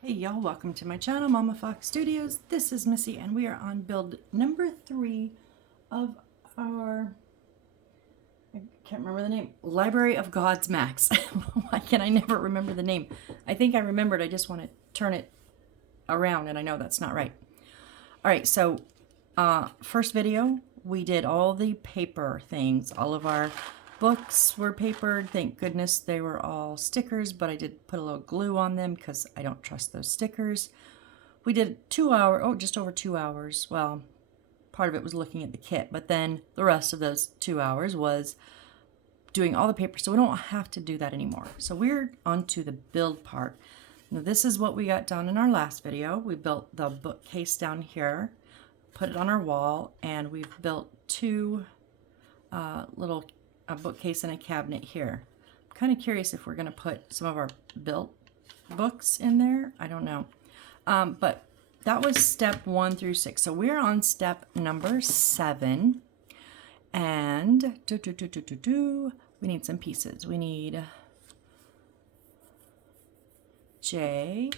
Hey y'all, welcome to my channel, Mama Fox Studios. This is Missy and we are on build number 3 of our, I can't remember the name, Library of Gods Max. Why can I never remember the name? I think I remembered, I just want to turn it around and I know that's not right. Alright, so first video, we did all the paper things. All of our books were papered. Thank goodness they were all stickers, but I did put a little glue on them because I don't trust those stickers. We did 2 hours, just over 2 hours. Well, part of it was looking at the kit, but then the rest of those 2 hours was doing all the paper, so we don't have to do that anymore. So we're on to the build part. Now this is what we got done in our last video. We built the bookcase down here, put it on our wall, and we've built two little a bookcase and a cabinet here. I'm kind of curious if we're going to put some of our built books in there. I don't know. But that was step 1 through 6. So we're on step number 7. And we need some pieces. We need J.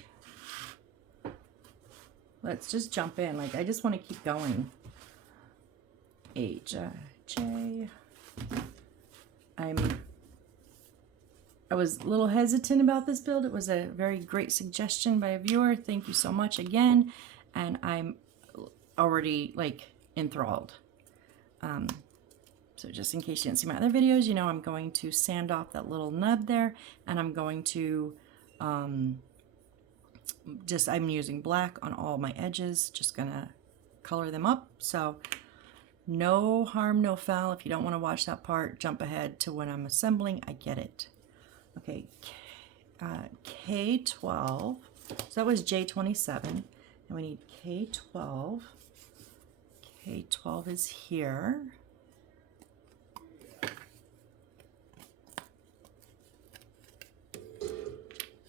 Let's just jump in. Like, I just want to keep going. H, J. I was a little hesitant about this build. It was a very great suggestion by a viewer. Thank you so much again. And I'm already like enthralled. So just in case you didn't see my other videos, you know I'm going to sand off that little nub there, and I'm going to I'm using black on all my edges, just gonna color them up. So no harm, no foul. If you don't want to watch that part, jump ahead to when I'm assembling. I get it. Okay, K12. So that was J27. And we need K12. K12 is here.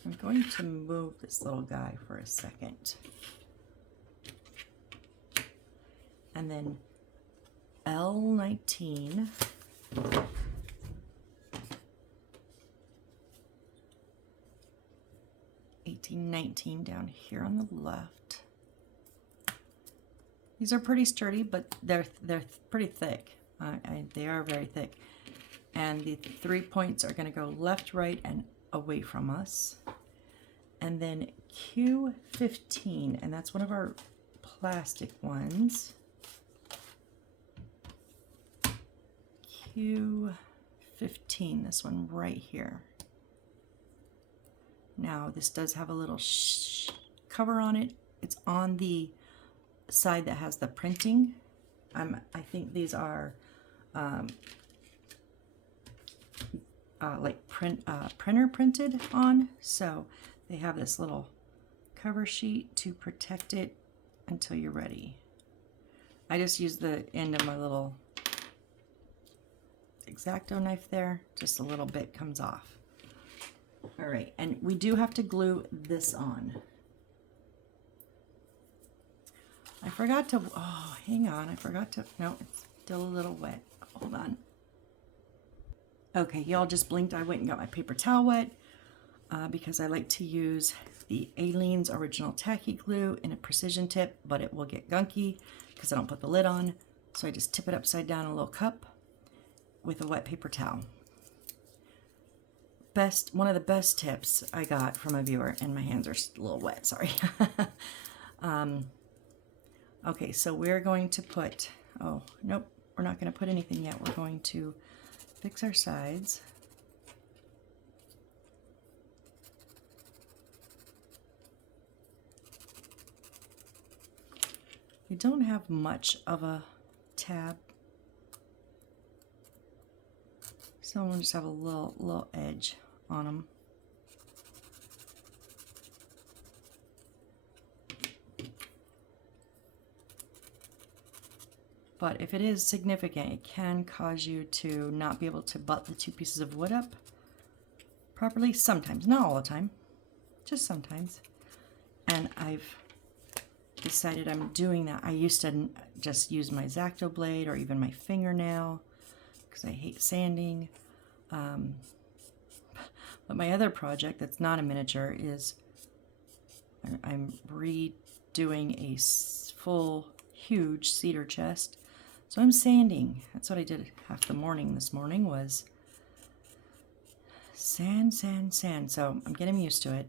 I'm going to move this little guy for a second. And then L19. 1819 down here on the left. These are pretty sturdy, but they're pretty thick. They are very thick. And the 3 points are going to go left, right, and away from us. And then Q15, and that's one of our plastic ones. Q15, this one right here. Now this does have a little cover on it. It's on the side that has the printing. I think these are like printer printed on, so they have this little cover sheet to protect it until you're ready. I just use the end of my little X-Acto knife there, just a little bit comes off. All right, and we do have to glue this on. I forgot to, oh, hang on, I forgot to, no, it's still a little wet. Hold on. Okay, y'all just blinked. I went and got my paper towel wet because I like to use the Aleene's Original Tacky Glue in a precision tip, but it will get gunky because I don't put the lid on. So I just tip it upside down in a little cup with a wet paper towel. One of the best tips I got from a viewer, and my hands are a little wet, sorry. Okay, so we're going to put, oh, nope, we're not going to put anything yet. We're going to fix our sides. We don't have much of a tab, so we'll just have a little edge on them. But if it is significant, it can cause you to not be able to butt the 2 pieces of wood up properly. Sometimes, not all the time, just sometimes. And I've decided I'm doing that. I used to just use my X-Acto blade or even my fingernail because I hate sanding. But my other project that's not a miniature is, I I'm redoing a full, huge cedar chest. So I'm sanding. That's what I did half the morning this morning, was sand, sand, sand. So I'm getting used to it.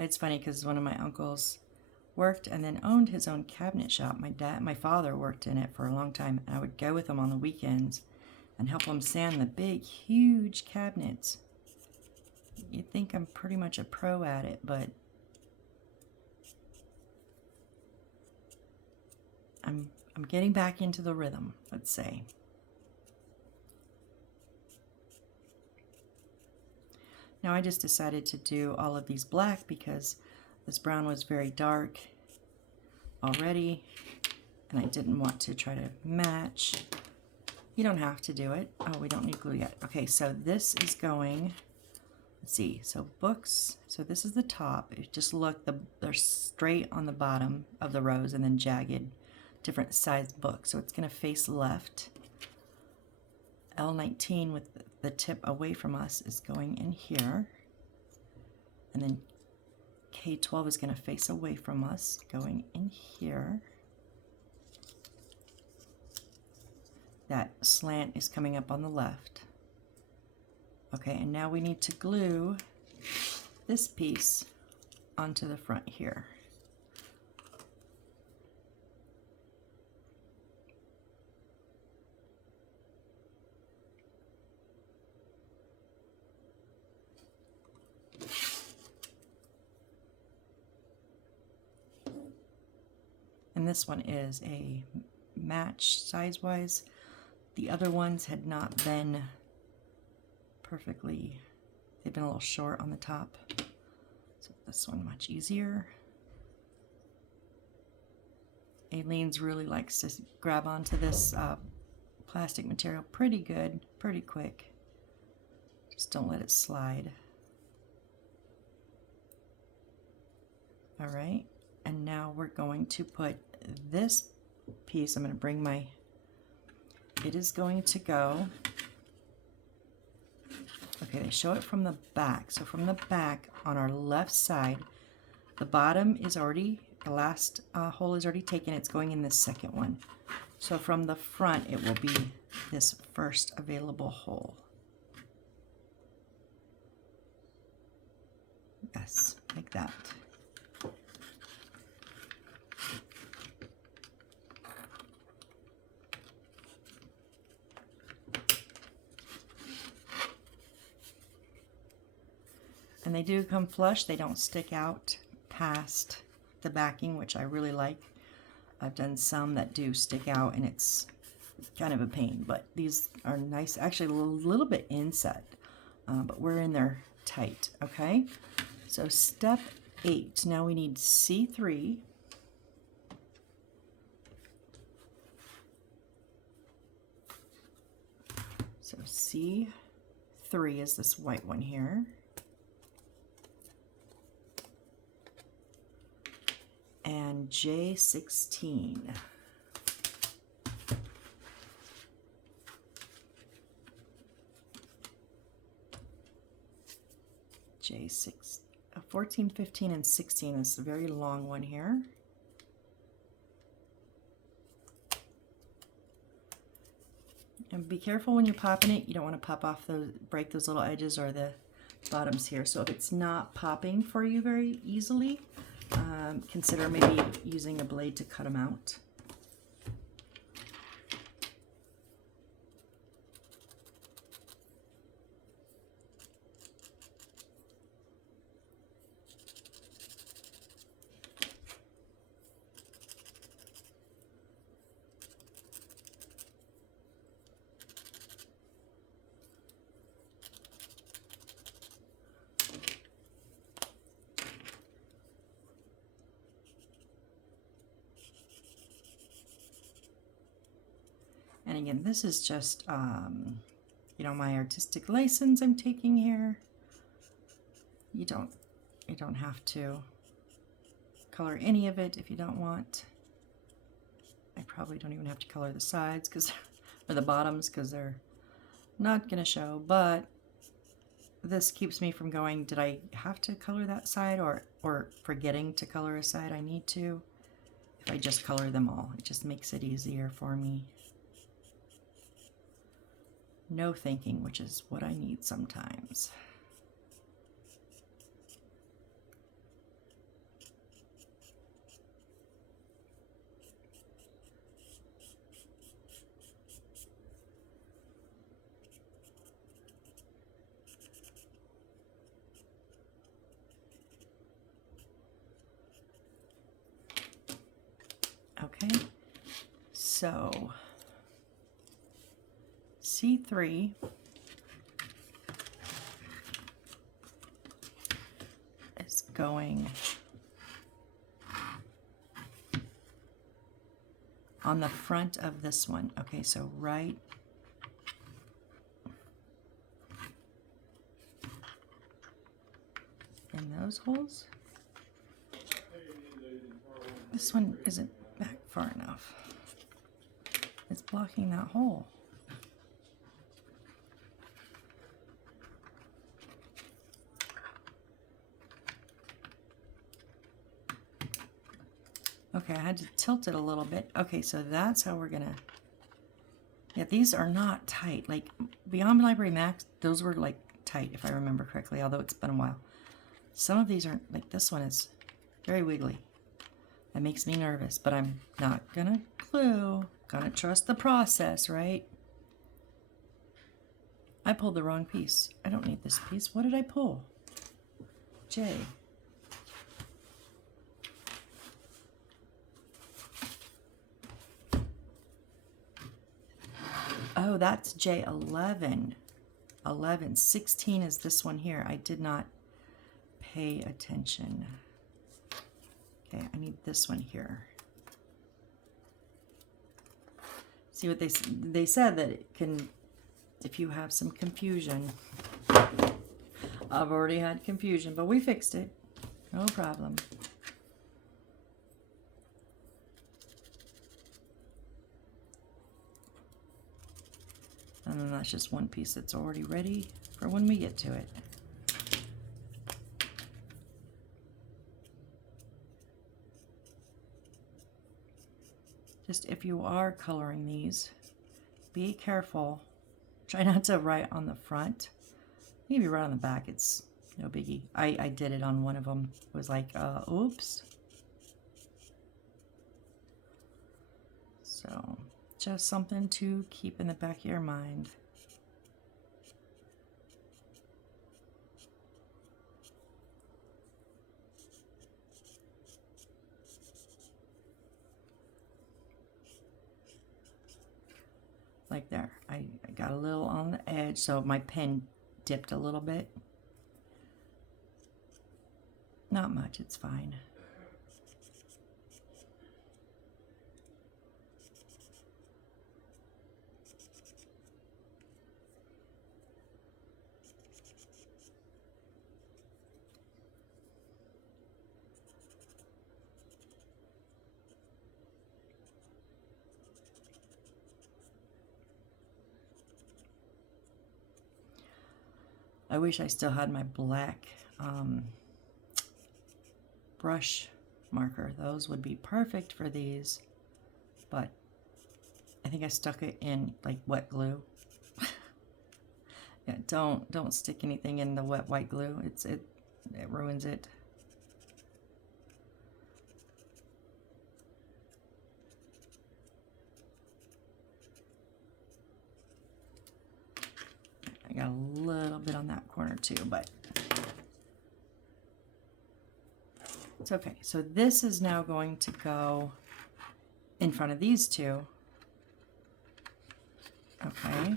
It's funny because one of my uncles worked and then owned his own cabinet shop. My father worked in it for a long time, and I would go with him on the weekends and help him sand the big, huge cabinets. You'd think I'm pretty much a pro at it, but I'm getting back into the rhythm, let's say. Now I just decided to do all of these black because this brown was very dark already, and I didn't want to try to match. You don't have to do it. Oh, we don't need glue yet. Okay, so this is going, let's see, so books, so this is the top. If you just look, they're straight on the bottom of the rows and then jagged, different size books. So it's going to face left. L19 with the tip away from us is going in here. And then K12 is going to face away from us, going in here. That slant is coming up on the left. Okay, and now we need to glue this piece onto the front here. And this one is a match size-wise. The other ones had not been perfectly, they've been a little short on the top. So this one much easier. Aileen's really likes to grab onto this plastic material pretty good, pretty quick. Just don't let it slide. All right, and now we're going to put this piece, I'm going to bring my, it is going to go, okay, they show it from the back. So from the back on our left side, the bottom is already, the last hole is already taken, it's going in the second one. So from the front, it will be this first available hole. Yes, like that. And they do come flush, they don't stick out past the backing, which I really like. I've done some that do stick out and it's kind of a pain, but these are nice, actually a little bit inset, but we're in there tight, okay? So step 8, now we need C3. So C3 is this white one here. And J16. J6, 14, 15, and 16 is a very long one here. And be careful when you're popping it. You don't want to pop off those, break those little edges or the bottoms here. So if it's not popping for you very easily, consider maybe using a blade to cut them out. And again, this is just, you know, my artistic license I'm taking here. You don't have to color any of it if you don't want. I probably don't even have to color the sides or the bottoms because they're not gonna show, but this keeps me from going, did I have to color that side, or forgetting to color a side I need to? If I just color them all, it just makes it easier for me. No thinking, which is what I need sometimes. Okay, so C3 is going on the front of this one. Okay, so right in those holes. This one isn't back far enough. It's blocking that hole. Okay, I had to tilt it a little bit. Okay, so that's how we're gonna, yeah, these are not tight. Like Beyond Library Max, those were like tight if I remember correctly, although it's been a while. Some of these aren't, like this one is very wiggly. That makes me nervous, but I'm not gonna glue. Gonna trust the process, right? I pulled the wrong piece. I don't need this piece. What did I pull? J. Oh, that's J11. 11. 16 is this one here. I did not pay attention. Okay, I need this one here. See what they said that it can, if you have some confusion. I've already had confusion, but we fixed it. No problem. And then that's just one piece that's already ready for when we get to it. Just if you are coloring these, be careful. Try not to write on the front. Maybe right on the back, it's no biggie. I did it on one of them. It was like, oops. So just something to keep in the back of your mind. Like there, I got a little on the edge, so my pen dipped a little bit. Not much, it's fine. I wish I still had my black brush marker. Those would be perfect for these, but I think I stuck it in like wet glue. Yeah, don't stick anything in the wet white glue. It ruins it. I got a little bit on that corner too, but it's okay. So this is now going to go in front of these two. Okay.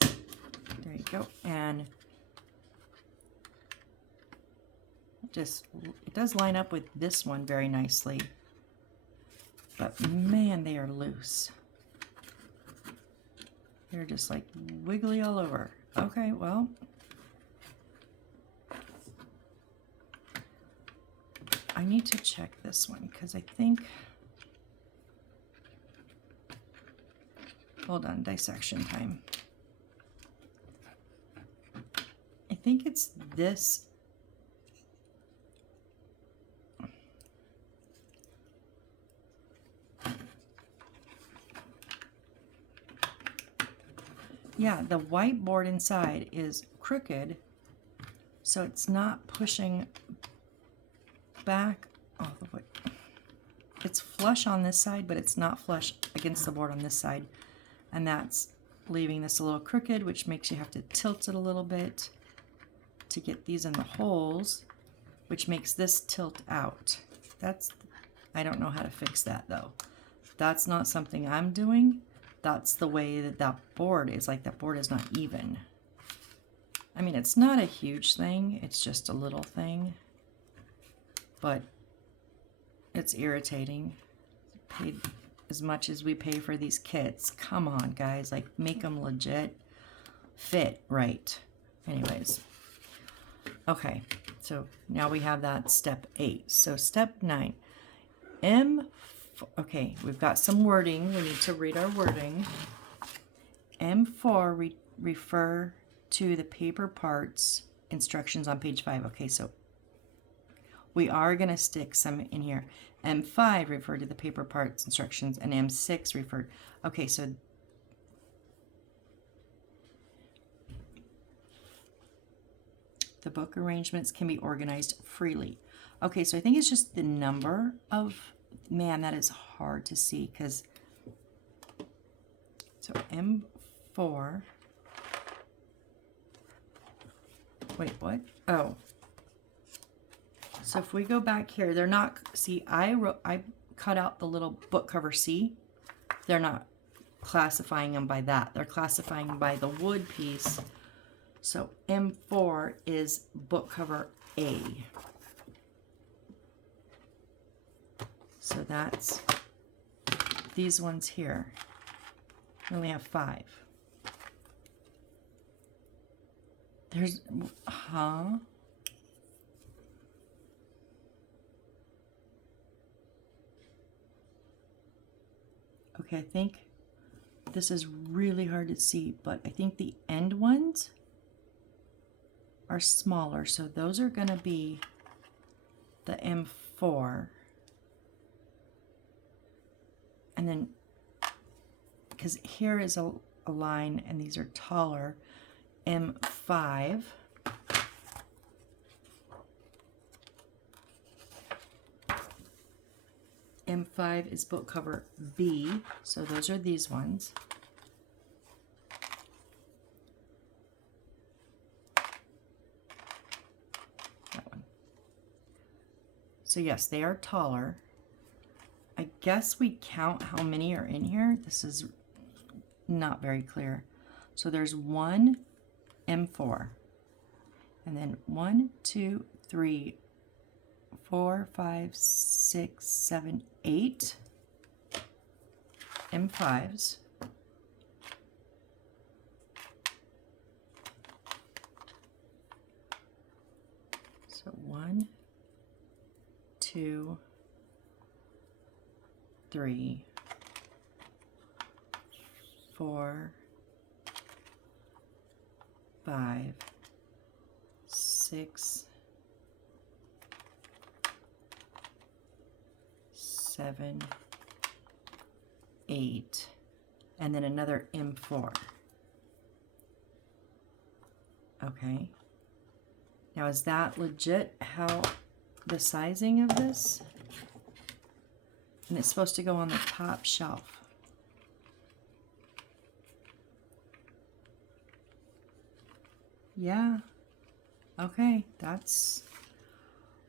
There you go. And just, it does line up with this one very nicely. But man, they are loose. They're just like wiggly all over. Okay, well. I need to check this one because I think, hold on, dissection time. think it's this. Yeah, the whiteboard inside is crooked, so it's not pushing back all the way. It's flush on this side, but it's not flush against the board on this side. And that's leaving this a little crooked, which makes you have to tilt it a little bit to get these in the holes, which makes this tilt out. I don't know how to fix that though. That's not something I'm doing. That's the way that that board is. Like, that board is not even. I mean, it's not a huge thing. It's just a little thing. But it's irritating. Paid as much as we pay for these kits. Come on, guys. Like, make them legit fit right. Anyways. Okay. So now we have that step 8. So step 9. Okay, we've got some wording. We need to read our wording. M4, refer to the paper parts instructions on page 5. Okay, so we are going to stick some in here. M5, refer to the paper parts instructions, and M6, refer. Okay, so the book arrangements can be organized freely. Okay, so I think it's just the number of, man, that is hard to see because, so M4, wait, what? Oh, so if we go back here, they're not, see, I cut out the little book cover C. They're not classifying them by that. They're classifying by the wood piece. So M4 is book cover A. So that's these ones here. We only have 5. There's, okay, I think this is really hard to see, but I think the end ones are smaller. So those are going to be the M4. And then, because here is a line and these are taller, M5. M5 is book cover B, so those are these ones. That one. So yes, they are taller. I guess we count how many are in here. This is not very clear. So there's 1 M4. And then 1, 2, 3, 4, 5, 6, 7, 8 M5s. So 1, 2, 3, 4, 5, 6, 7, 8, and then another M4. Okay. Now, is that legit how the sizing of this? And it's supposed to go on the top shelf. Yeah. Okay, that's,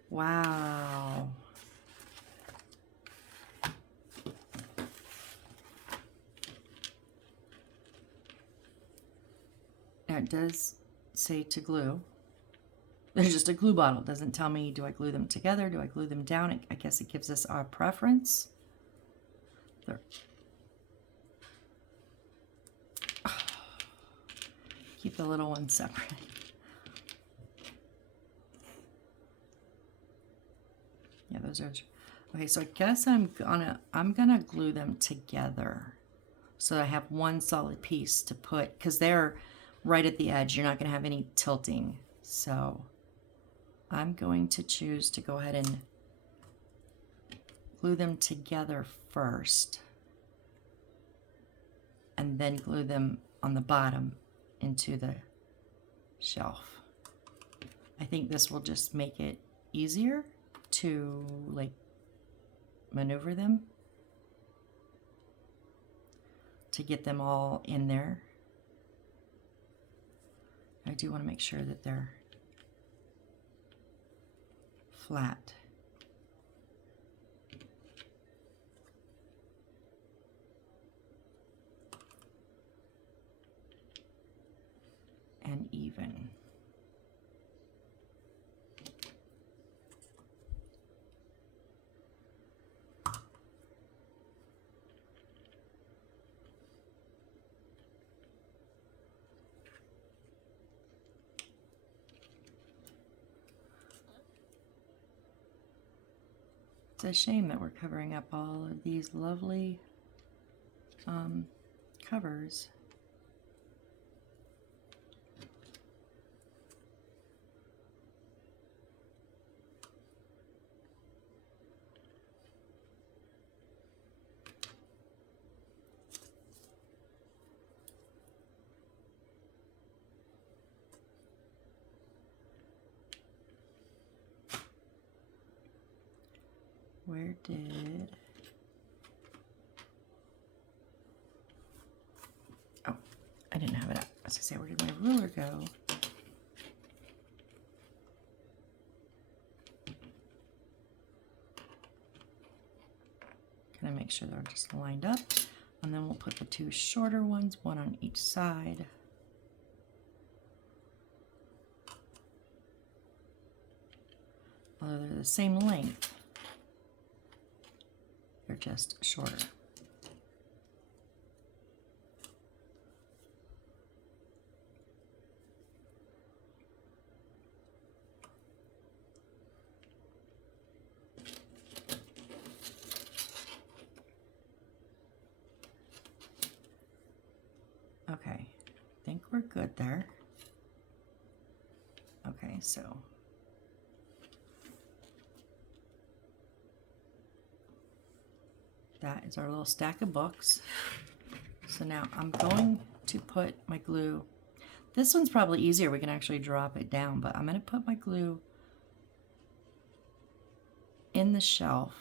wow. Now it does say to glue. There's just a glue bottle. It doesn't tell me, do I glue them together? Do I glue them down? I guess it gives us our preference. There. Oh. Keep the little ones separate. Yeah, those are, okay, so I guess I'm gonna glue them together. So I have one solid piece to put, because they're right at the edge. You're not gonna have any tilting. So I'm going to choose to go ahead and glue them together first, and then glue them on the bottom into the shelf. I think this will just make it easier to like maneuver them, to get them all in there. I do want to make sure that they're flat. And even. It's a shame that we're covering up all of these lovely covers. Where did... Oh, I didn't have it up. I was going to say, where did my ruler go? Can I make sure they're just lined up? And then we'll put the two shorter ones, one on each side. Although they're the same length, they're just shorter. Okay, I think we're good there. Okay, so that is our little stack of books. So now I'm going to put my glue. This one's probably easier. We can actually drop it down, but I'm going to put my glue in the shelf.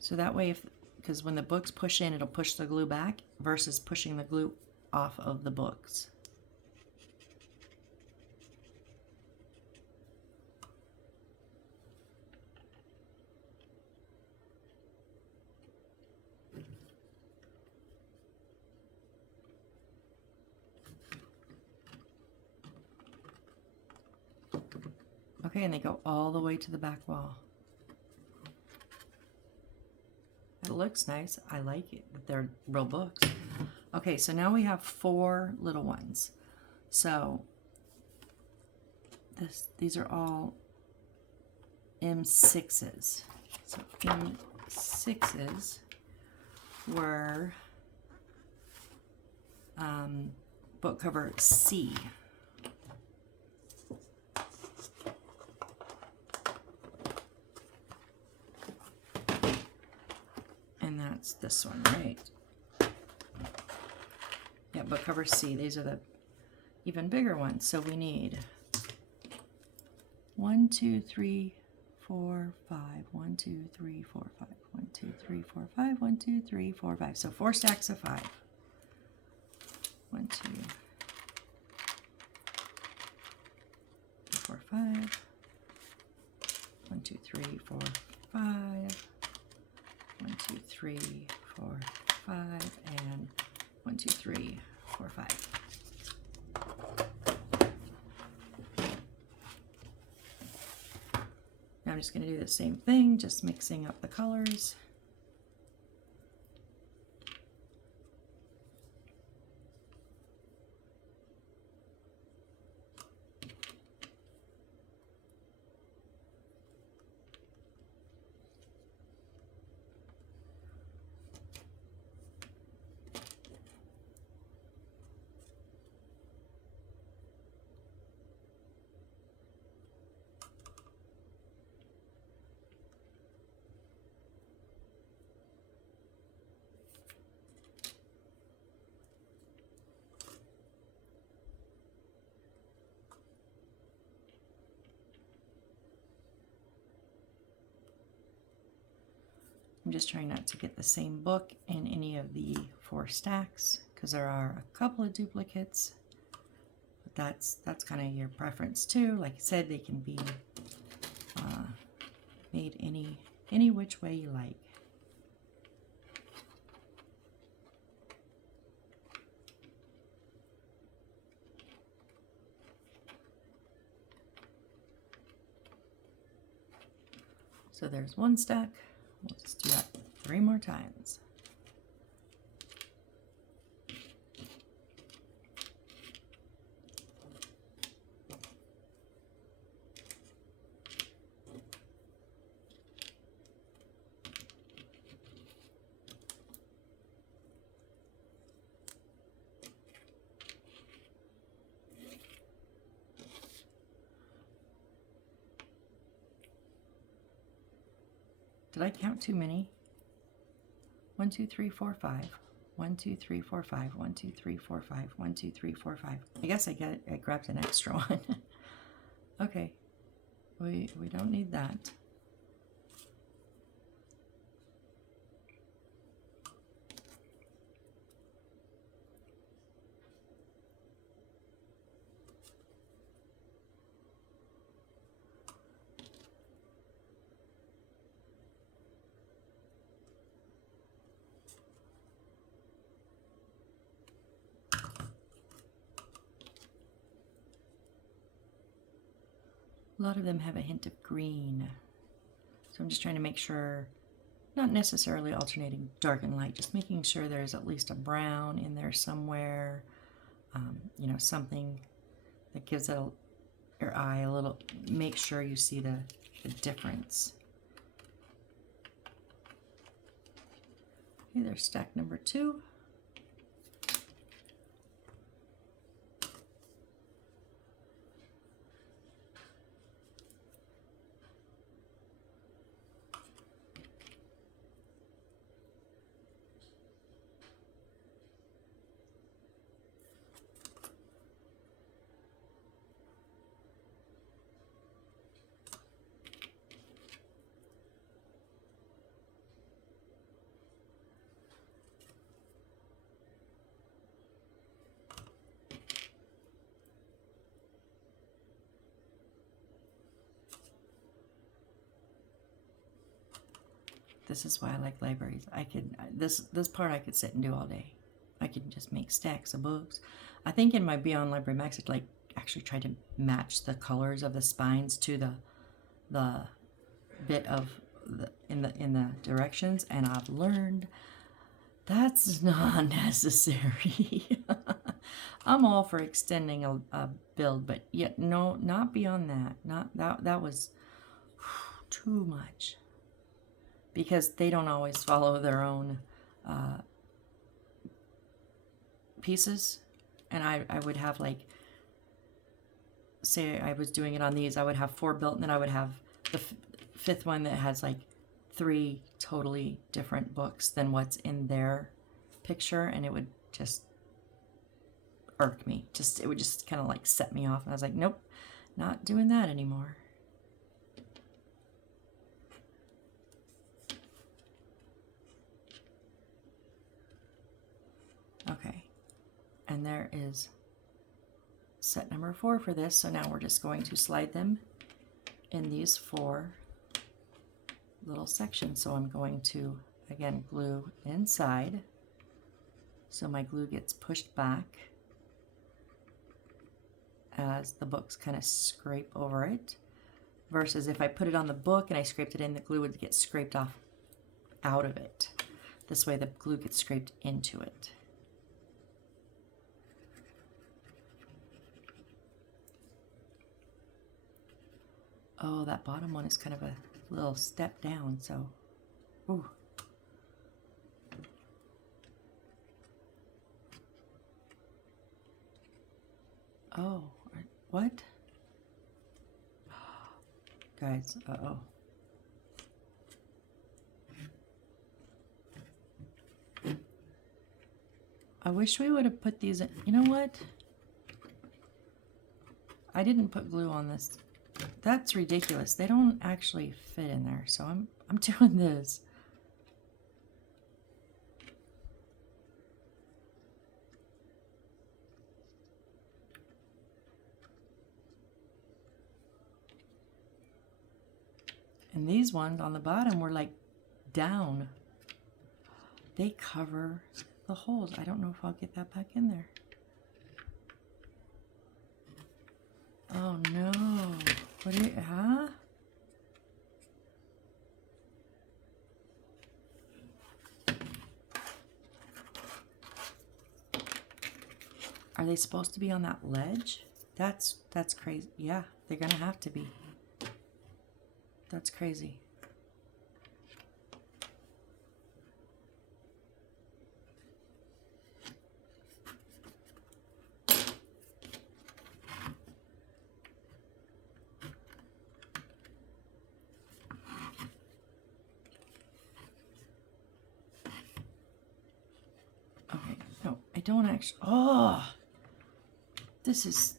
So that way, because when the books push in, it'll push the glue back versus pushing the glue off of the books. Okay, and they go all the way to the back wall. It looks nice. I like it, that they're real books. Okay, so now we have 4 little ones. So these are all M6s. So M6s were book cover C. And that's this one, right? Yeah, book cover C. These are the even bigger ones. So we need 1, 2, 3, 4, 5. 1, 2, 3, 4, 5. 1, 2, 3, 4, 5. 1, 2, 3, 4, 5. So 4 stacks of 5. 1, 2, 4, 5. 1, 2, 3, 4, 5. 1, 2, 3, 4, 5, and 1, 2, 3, 4, 5. Now I'm just going to do the same thing, just mixing up the colors. I'm just trying not to get the same book in any of the 4 stacks because there are a couple of duplicates. But that's kind of your preference too. Like I said, they can be made any which way you like. So there's 1 stack. We'll just do that 3 more times. Did I count too many? 1, 2, 3, 4, 5. 1, 2, 3, 4, 5. 1, 2, 3, 4, 5. 1, 2, 3, 4, 5. I guess I grabbed an extra one. Okay. We don't need that. A lot of them have a hint of green. So I'm just trying to make sure, not necessarily alternating dark and light, just making sure there's at least a brown in there somewhere. You know, something that gives it your eye a little, make sure you see the difference. Okay, there's stack number 2. This is why I like libraries. This part I could sit and do all day. I can just make stacks of books. I think in my Beyond Library Max, I'd like actually try to match the colors of the spines to the bit of in the directions, and I've learned that's not necessary. I'm all for extending a build, but yet no, not beyond that. That was too much. Because they don't always follow their own pieces. And I would have, like, say I was doing it on these, I would have 4 built, and then I would have the 5th one that has like 3 totally different books than what's in their picture, and it would just irk me. It would just kind of like set me off. And I was like, nope, not doing that anymore. Okay, and there is set number 4 for this. So now we're just going to slide them in these 4 little sections. So I'm going to, again, glue inside. So my glue gets pushed back as the books kind of scrape over it. Versus if I put it on the book and I scraped it in, the glue would get scraped off out of it. This way the glue gets scraped into it. Oh, that bottom one is kind of a little step down, so, ooh. Oh, what? Guys, uh-oh. I wish we would have put these in. You know what? I didn't put glue on this. That's ridiculous. They don't actually fit in there, so I'm doing this. And these ones on the bottom were like down. They cover the holes. I don't know if I'll get that back in there. Oh no. What do you, huh? Are they supposed to be on that ledge? That's crazy. Yeah, they're gonna have to be. That's crazy. Okay, no, I don't actually. Oh, this is.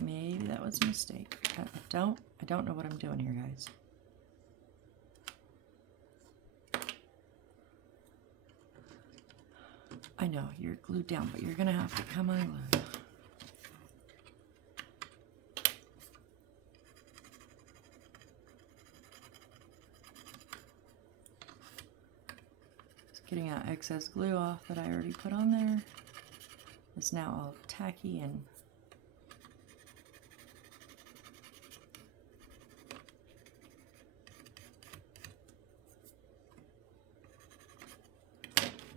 Maybe that was a mistake. I don't know what I'm doing here, guys. I know you're glued down, but you're gonna have to come unglued. Just getting out excess glue off that I already put on there. It's now all tacky and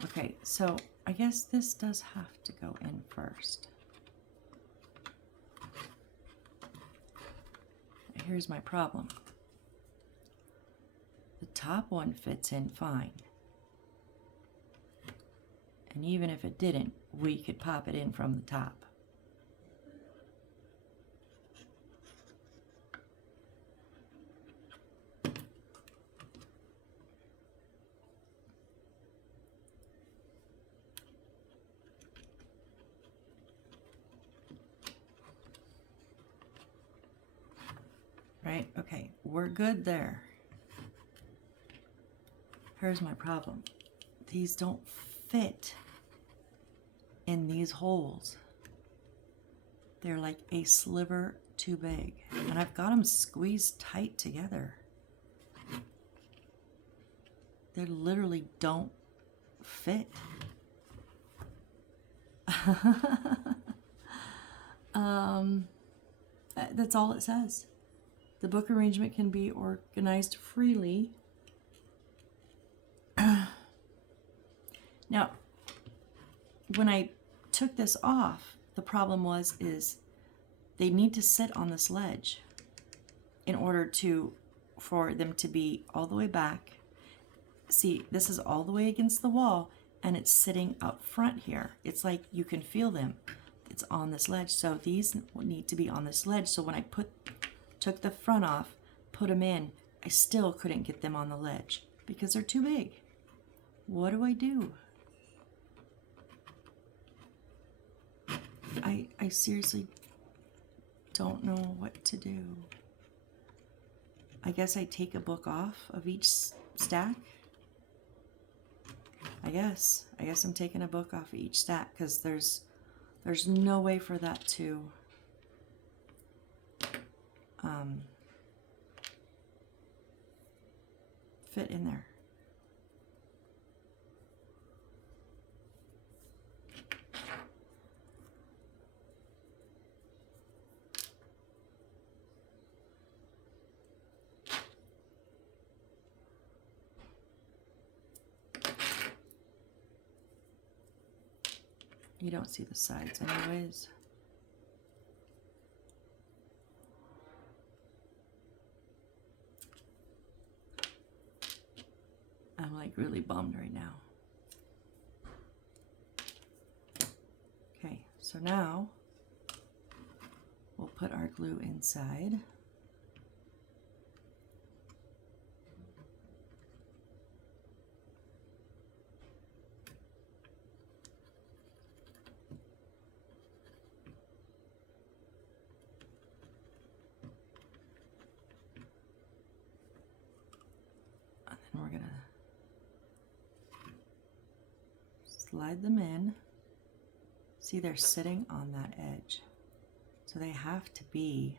okay, so I guess this does have to go in first. Here's my problem. The top one fits in fine. And even if it didn't, we could pop it in from the top. Right? Okay, we're good there. Here's my problem. These don't fit in these holes. They're like a sliver too big. And I've got them squeezed tight together. They literally don't fit. That's all it says. The book arrangement can be organized freely. Now, when I took this off, the problem is they need to sit on this ledge in order for them to be all the way back. See, this is all the way against the wall, and it's sitting up front here. It's like you can feel them. It's on this ledge, so these need to be on this ledge. So when I took the front off, put them in, I still couldn't get them on the ledge because they're too big. What do I do? I seriously don't know what to do. I guess I take a book off of each stack. I guess I'm taking a book off of each stack because there's no way for that to fit in there. You don't see the sides anyways. I'm like really bummed right now. Okay, so now we'll put our glue inside. And we're gonna slide them in. See, they're sitting on that edge. So they have to fit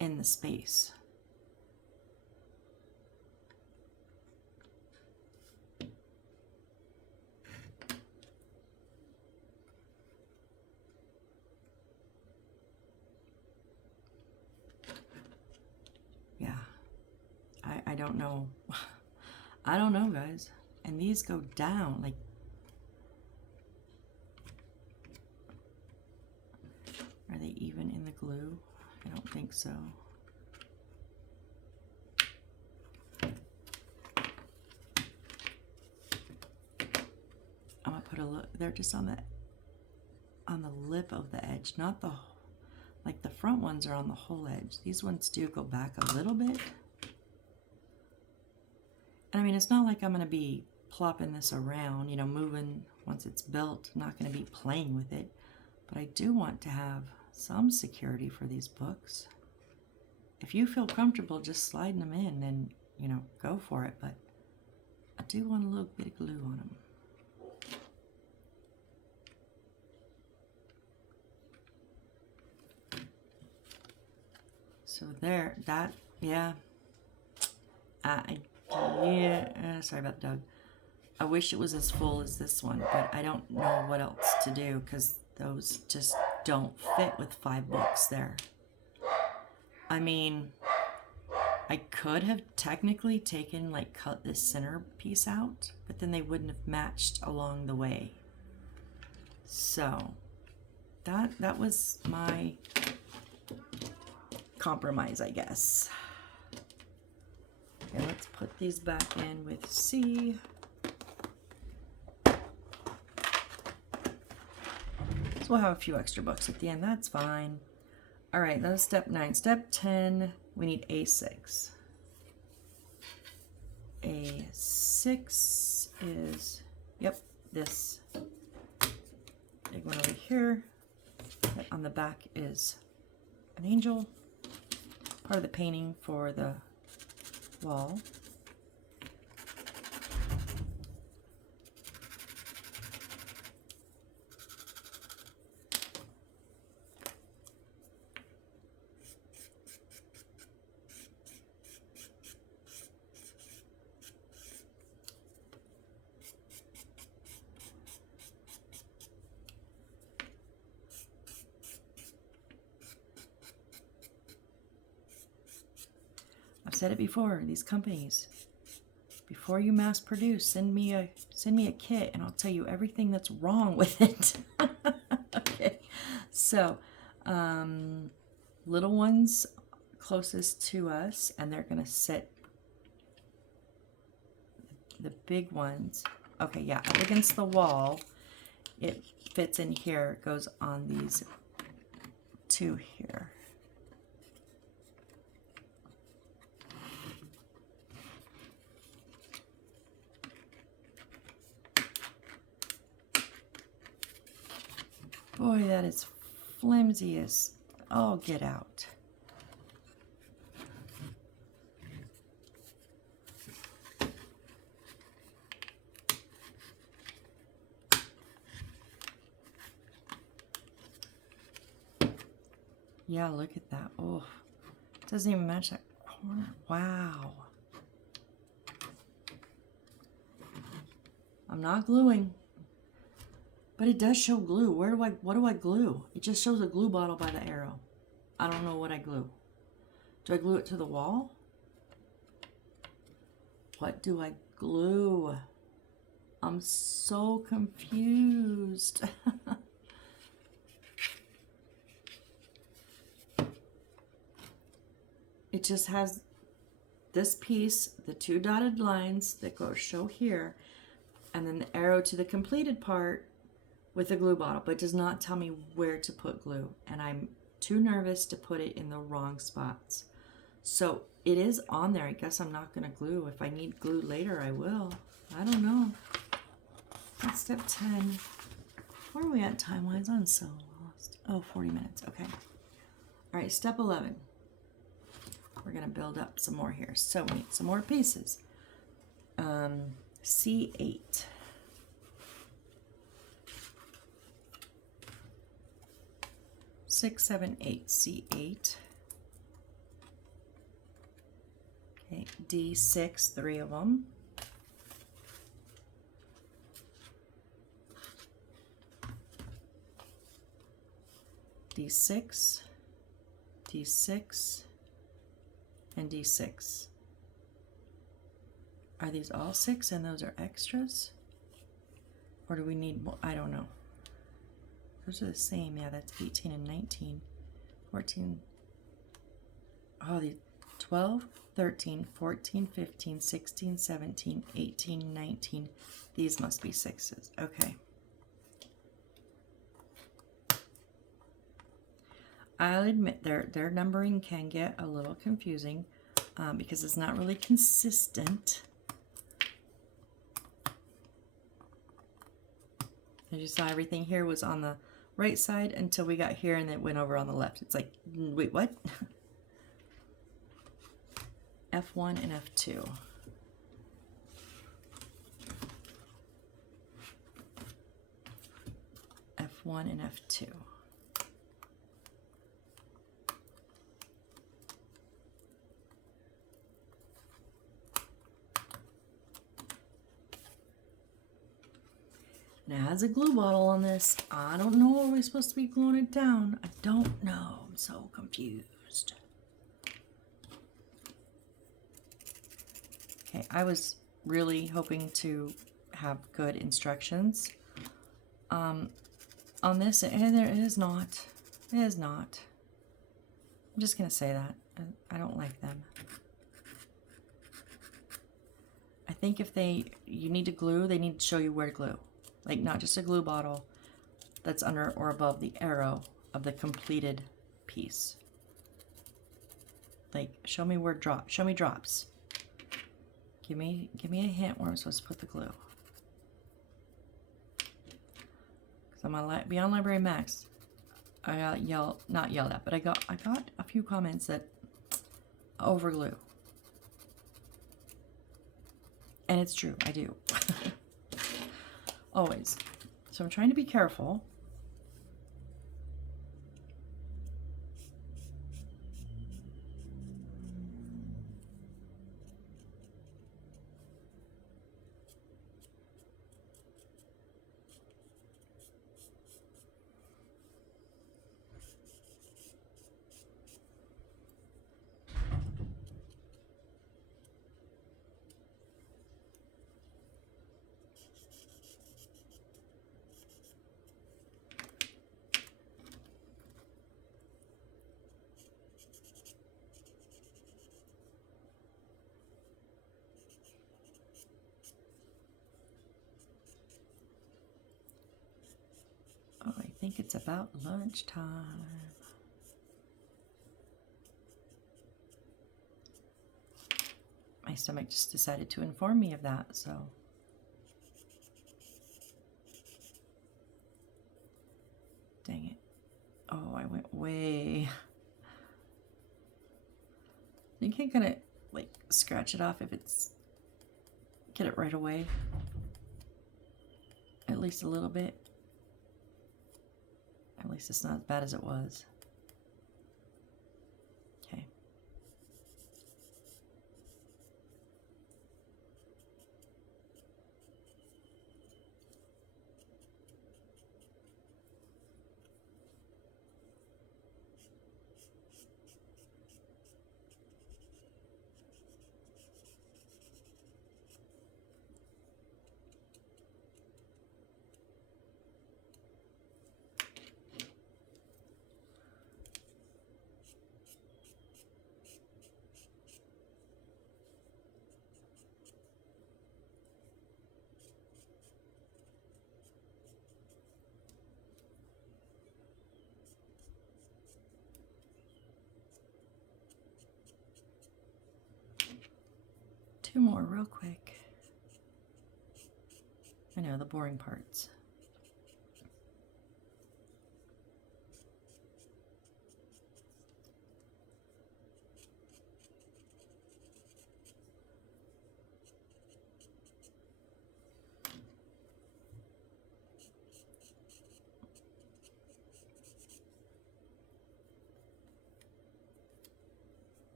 in the space. Yeah, I don't know. I don't know, guys. And these go down, like, are they even in the glue? I don't think so. I'm gonna put a look. They're just on the lip of the edge, not the, like the front ones are on the whole edge. These ones do go back a little bit. And I mean, it's not like I'm gonna be plopping this around, you know, moving once it's built. I'm not gonna be playing with it, but I do want to have some security for these books. If you feel comfortable just sliding them in, then, you know, go for it, but I do want a little bit of glue on them. So there, that, yeah. Sorry about the dog. I wish it was as full as this one, but I don't know what else to do because those just don't fit with 5 books there. I mean, I could have technically taken, like, cut this center piece out, but then they wouldn't have matched along the way. So that was my compromise, I guess. Okay, let's put these back in with C. So we'll have a few extra books at the end, that's fine. All right, that's step 9. Step 10, we need A6. A6 is, yep, this big one over here. That on the back is an angel, part of the painting for the wall. I've said it before, these companies, before you mass produce, send me a kit and I'll tell you everything that's wrong with it. Okay, so little ones closest to us, and they're gonna sit, the big ones, okay, yeah, up against the wall. It fits in here, it goes on these 2 here. Boy, that is flimsy as, oh, get out. Yeah, look at that. Oh, it doesn't even match that corner. Wow. I'm not gluing. But it does show glue. What do I glue? It just shows a glue bottle by the arrow. I don't know what I glue. Do I glue it to the wall? What do I glue? I'm so confused. It just has this piece, the 2 dotted lines that show here, and then the arrow to the completed part with a glue bottle, but it does not tell me where to put glue, and I'm too nervous to put it in the wrong spots. So it is on there. I guess I'm not going to glue. If I need glue later, I will. I don't know. That's step 10. Where are we at time-wise? I'm so lost. Oh, 40 minutes. Okay. All right, step 11. we're going to build up some more here. So we need some more pieces. C8. Six, seven, eight, C8. Okay, D6, 3 of them. D6, D6, and D6. Are these all 6 and those are extras? Or do we need more? I don't know. Those are the same. Yeah, that's 18 and 19. 14. Oh, the 12, 13, 14, 15, 16, 17, 18, 19. These must be 6s. Okay. I'll admit their numbering can get a little confusing because it's not really consistent. As you saw, everything here was on the right side until we got here and it went over on the left. It's like, wait, what? F1 and F2. F1 and F2. Now, has a glue bottle on this. I don't know. Are we supposed to be gluing it down? I don't know. I'm so confused. Okay, I was really hoping to have good instructions on this, and it is not. It is not. I'm just going to say that. I don't like them. I think if you need to glue, they need to show you where to glue. Like, not just a glue bottle that's under or above the arrow of the completed piece. Like, show me where show me drops. Give me a hint where I'm supposed to put the glue. Because on my Beyond Library Max, I got not yelled at, but I got a few comments that over glue. And it's true, I do. Always. So I'm trying to be careful. Oh, I think it's about lunchtime. My stomach just decided to inform me of that, so. Dang it. Oh, I went way. You can't kind of like scratch it off if it's, get it right away. At least a little bit. At least it's not as bad as it was. Okay. Two more real quick. I know, the boring parts.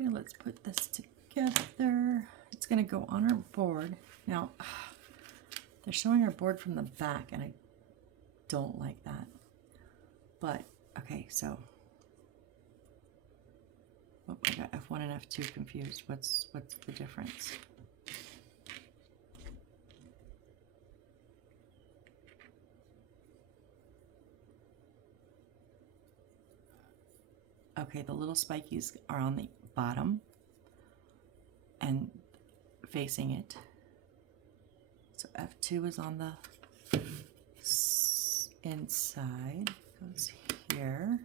Okay, let's put this together. It's going to go on our board. Now, they're showing our board from the back, and I don't like that. But, okay, so... Oh, I got F1 and F2 confused. What's the difference? Okay, the little spikies are on the bottom and facing it. So F2 is on the inside, goes here.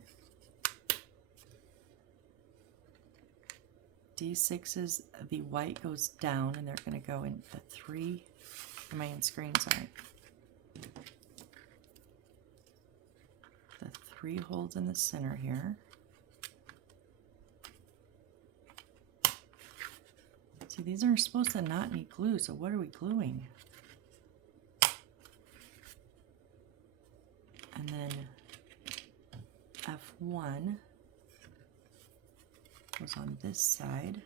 D6 is the white goes down, and they're going to go in the 3. Am I in screen? Sorry. The 3 holes in the center here. See, these are supposed to not need glue, so what are we gluing? And then F1 goes on this side.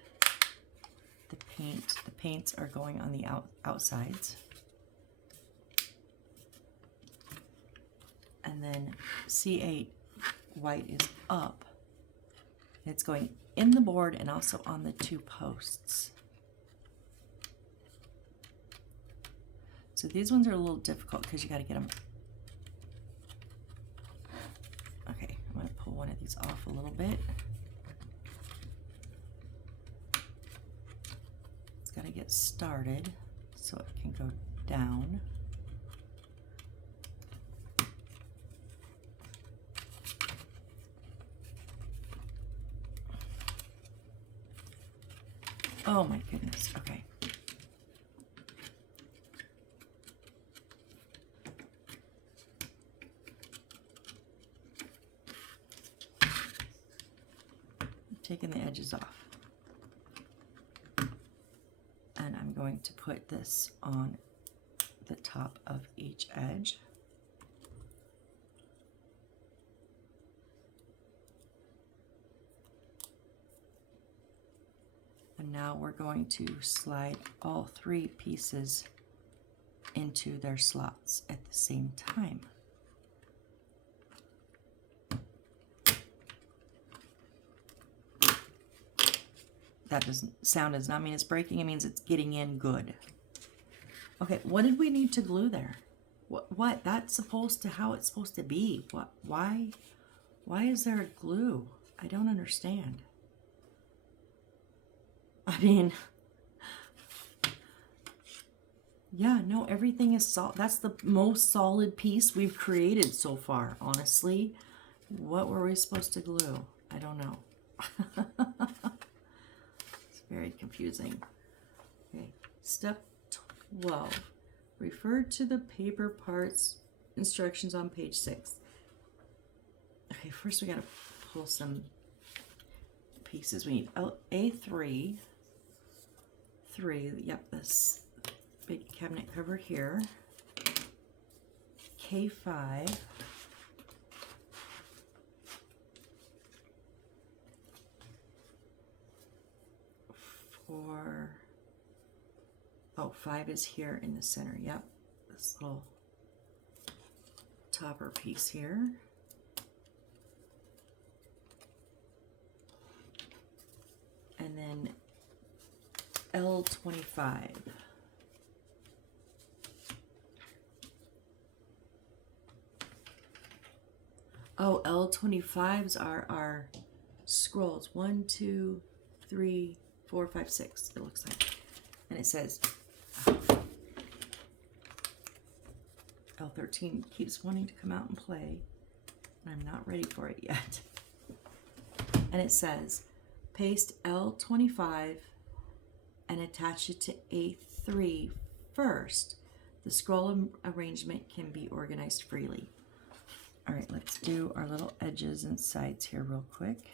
The paints are going on the outsides. And then C8 white is up. It's going in the board and also on the 2 posts. So these ones are a little difficult because you got to get them. Okay, I'm going to pull one of these off a little bit. It's got to get started so it can go down. Oh my goodness, okay. Taking the edges off, and I'm going to put this on the top of each edge. And now we're going to slide all 3 pieces into their slots at the same time. That doesn't sound, does not mean it's breaking, it means it's getting in good. Okay, what did we need to glue there? What? That's supposed to, how it's supposed to be. What? Why is there a glue? I don't understand. I mean, yeah, no, everything is solid. That's the most solid piece we've created so far, honestly. What were we supposed to glue? I don't know. Very confusing. Okay, step 12. Refer to the paper parts instructions on page 6. Okay, first we got to pull some pieces. We need A3, 3, yep, this big cabinet cover here. K5. Or, oh, 5 is here in the center. Yep, this little topper piece here. And then L25. Oh, L25s are our scrolls. 1, 2, 3, 4, 5, 6, it looks like. And it says L13 keeps wanting to come out and play, and I'm not ready for it yet. And it says paste L25 and attach it to A3 first. The scroll arrangement can be organized freely. All right, let's do our little edges and sides here real quick.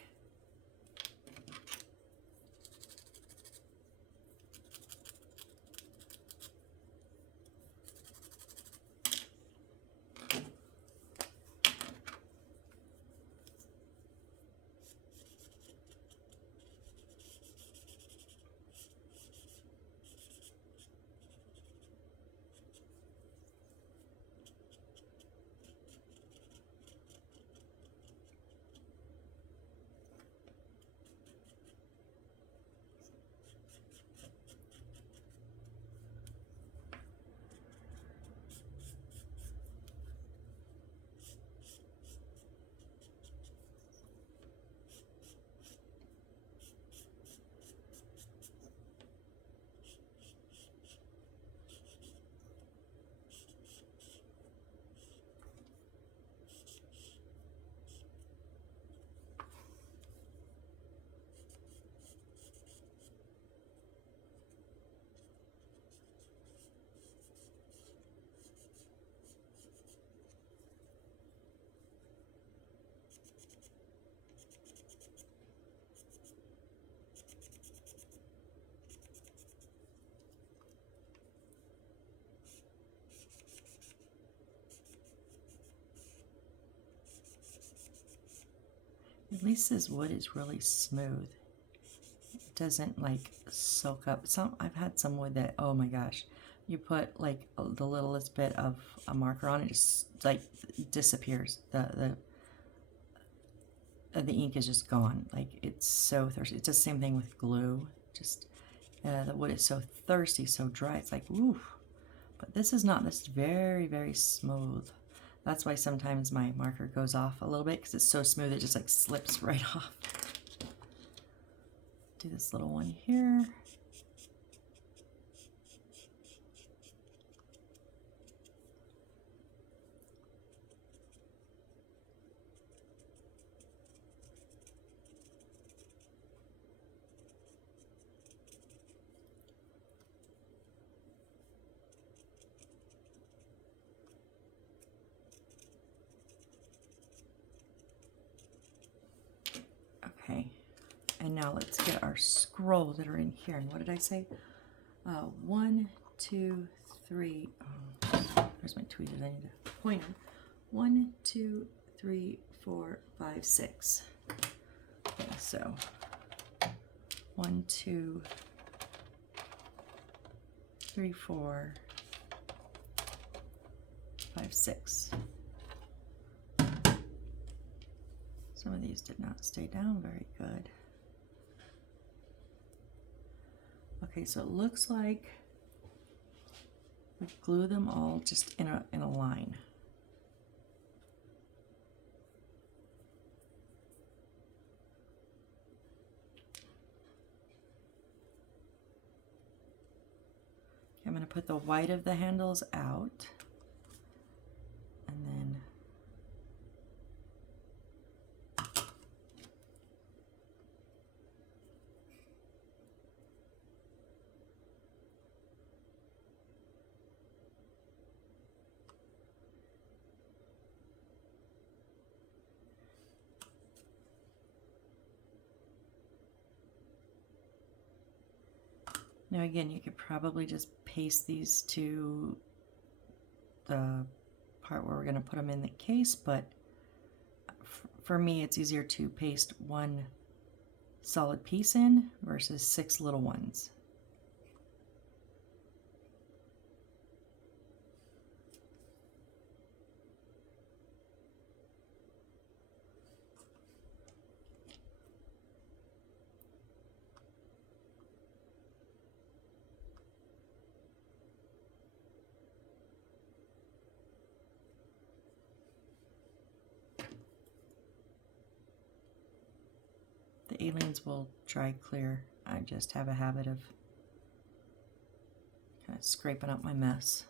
At least this wood is really smooth. It doesn't like soak up. I've had some wood that, oh my gosh, you put like the littlest bit of a marker on it, just like disappears. The ink is just gone. Like, it's so thirsty. It's the same thing with glue. Just the wood is so thirsty, so dry. It's like, ooh. But this is not. This is very, very smooth. That's why sometimes my marker goes off a little bit, because it's so smooth it just like slips right off. Do this little one here. Okay, and now let's get our scrolls that are in here. And what did I say? 1, 2, 3. Oh, there's my tweezers. I need a pointer. 1, 2, 3, 4, 5, 6. Okay, so 1, 2, 3, 4, 5, 6. Some of these did not stay down very good. Okay, so it looks like we glue them all just in a line. I'm going to put the white of the handles out, and then now again, you could probably just paste these to the part where we're going to put them in the case, but for me it's easier to paste one solid piece in versus 6 little ones. The aliens will dry clear. I just have a habit of kind of scraping up my mess.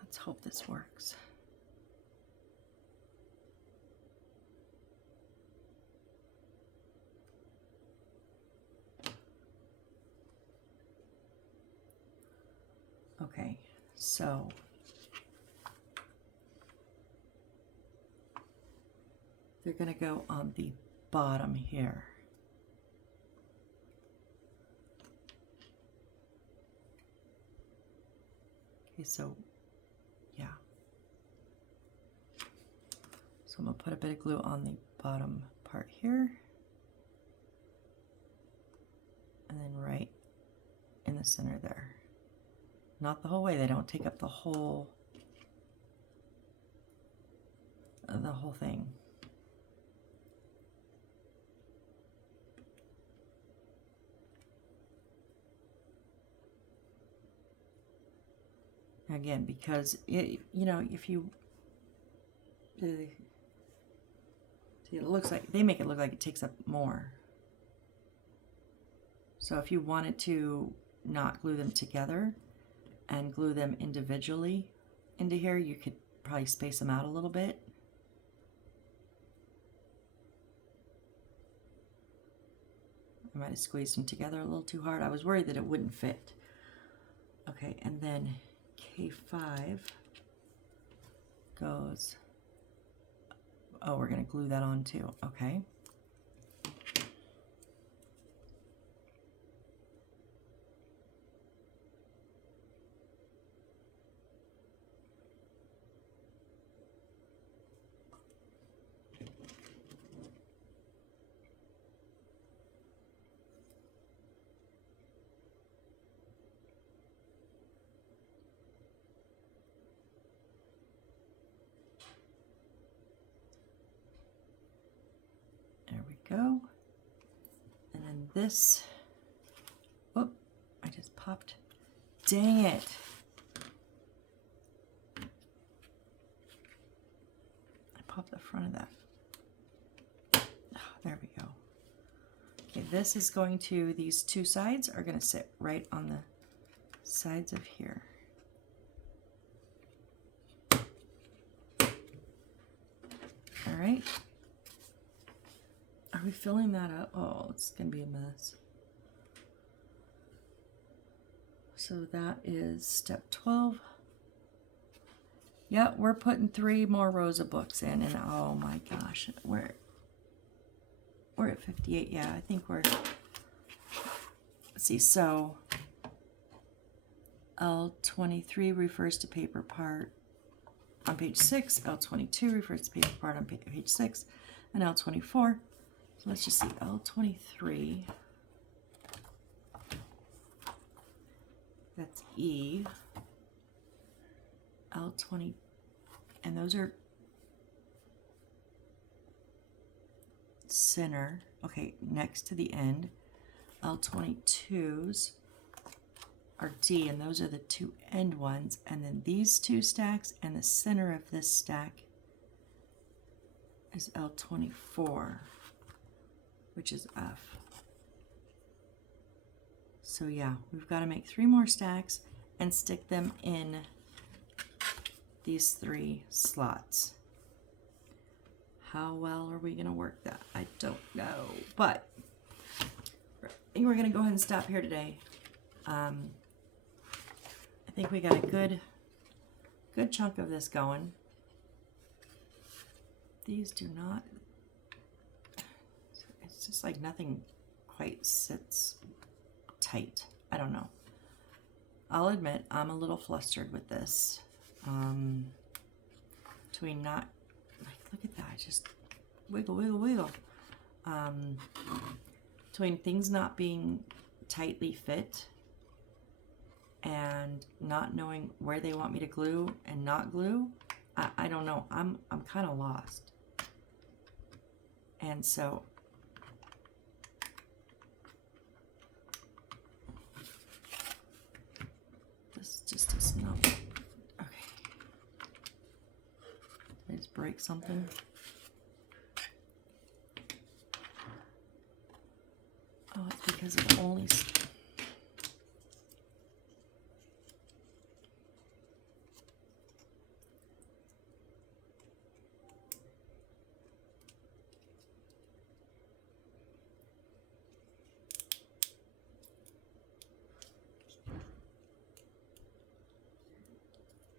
Let's hope this works. Okay, so they're going to go on the bottom here. Okay, so yeah. So I'm going to put a bit of glue on the bottom part here. And then right in the center there. Not the whole way, they don't take up the whole thing. Again, because it, you know, if you see, it looks like they make it look like it takes up more. So if you wanted to not glue them together and glue them individually into here, you could probably space them out a little bit. I might have squeezed them together a little too hard. I was worried that it wouldn't fit. Okay, and then K5 goes, oh, we're going to glue that on too. Okay. There we go. And then this, oh, I just popped. Dang it. I popped the front of that. Oh, there we go. Okay, this is going to, these two sides are going to sit right on the sides of here. All right. Are we filling that up? Oh, it's going to be a mess. So that is step 12. Yeah, we're putting 3 more rows of books in, and oh my gosh, we're at 58. Yeah, I think we're, let's see, so L23 refers to paper part on page 6, L22 refers to paper part on page 6, and L24. So let's just see, L23, that's E, L20, and those are center, okay, next to the end. L22s are D, and those are the 2 end ones, and then these 2 stacks and the center of this stack is L24, which is F. So yeah, we've got to make 3 more stacks and stick them in these 3 slots. How well are we going to work that? I don't know, but I think we're going to go ahead and stop here today. I think we got a good chunk of this going. These do not, it's just like nothing quite sits tight. I don't know. I'll admit I'm a little flustered with this. Between not, like, look at that, just wiggle, wiggle, wiggle. Between things not being tightly fit and not knowing where they want me to glue and not glue, I don't know. I'm kind of lost. And so this just is not okay. Did I just break something? Oh, it's because it only.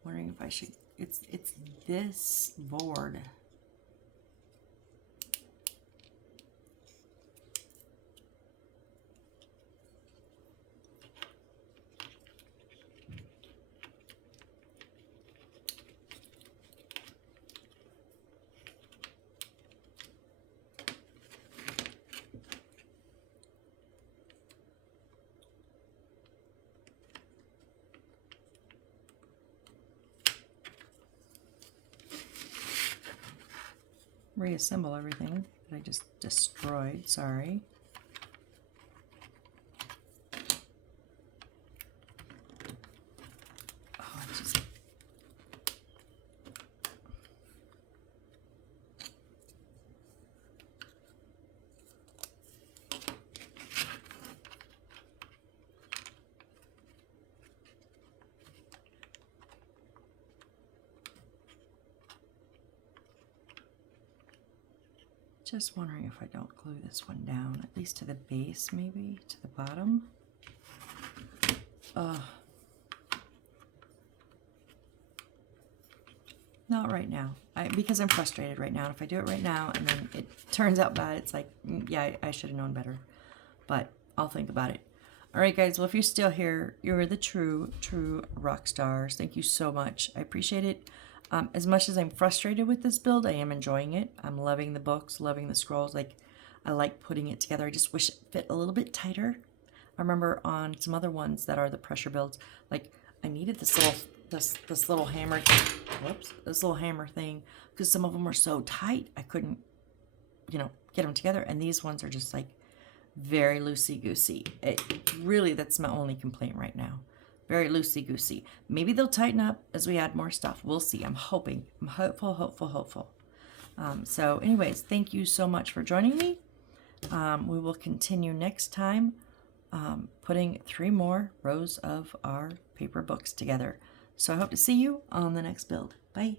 Wondering if I should. It's this board. Reassemble everything that I just destroyed, sorry. Oh, it just... Just wondering if I don't glue this one down, at least to the base, maybe to the bottom. Not right now, because I'm frustrated right now. And if I do it right now and then it turns out bad, it's like, yeah, I should have known better. But I'll think about it. All right, guys. Well, if you're still here, you're the true rock stars. Thank you so much. I appreciate it. As much as I'm frustrated with this build, I am enjoying it. I'm loving the books, loving the scrolls. Like, I like putting it together. I just wish it fit a little bit tighter. I remember on some other ones that are the pressure builds, like I needed this little hammer. Whoops, this little hammer thing, because some of them were so tight I couldn't, get them together. And these ones are just like very loosey-goosey. Really, that's my only complaint right now. Very loosey-goosey. Maybe they'll tighten up as we add more stuff. We'll see. I'm hoping. I'm hopeful. So anyways, thank you so much for joining me. We will continue next time putting 3 more rows of our paper books together. So I hope to see you on the next build. Bye.